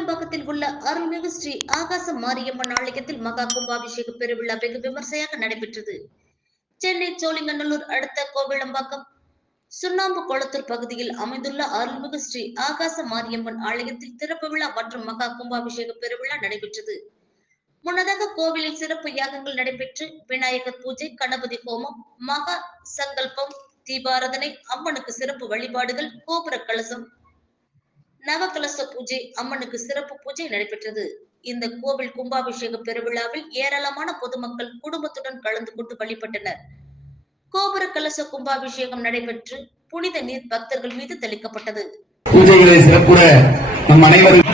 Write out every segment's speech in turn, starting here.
கோவிலம்பாக்கத்தில் உள்ள அருள்மிகு ஸ்ரீ ஆகாச மாரியம்மன் ஆலயத்தில் மகா கும்பாபிஷேக பெருவிழா வெகு விமர்சையாக நடைபெற்றது. சென்னை சோழிங்கநல்லூர் அடுத்த கோவிலம்பாக்கம் சுண்ணாம்பு குளத்தூர் பகுதியில் அமைந்துள்ள அருள்மிகு ஸ்ரீ ஆகாச மாரியம்மன் ஆலயத்தில் திறப்பு விழா மற்றும் மகா கும்பாபிஷேக பெருவிழா நடைபெற்றது. முன்னதாக கோவிலில் சிறப்பு யாகங்கள் நடைபெற்று விநாயகர் பூஜை, கணபதி ஹோமம், மகா சங்கல்பம், தீபாராதனை, அம்மனுக்கு சிறப்பு வழிபாடுகள், கோபுர கலசம், நவகலச பூஜை, அம்மனுக்கு சிறப்பு பூஜை நடைபெற்றது. இந்த கோவில் கும்பாபிஷேக பெருவிழாவில் ஏராளமான பொதுமக்கள் குடும்பத்துடன் கலந்து கொண்டு வழிபட்டனர். கோபுர கலச கும்பாபிஷேகம் நடைபெற்று புனித நீர் பக்தர்கள் மீது தெளிக்கப்பட்டது. பூஜைகளை சிறப்புற நம் அனைவரும்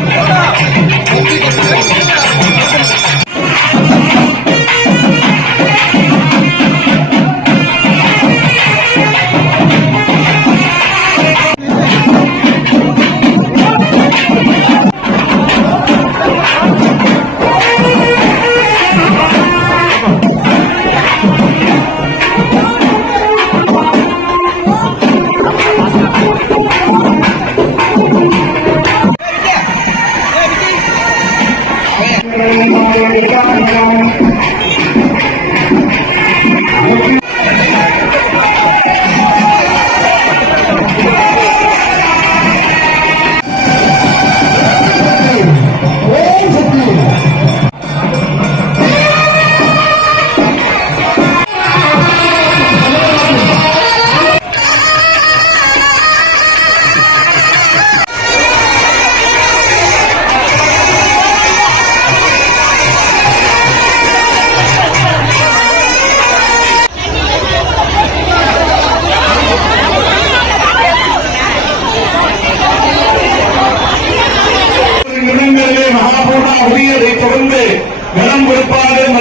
உரியதை தொடர்ந்து கனம் கொடுப்பார்கள்.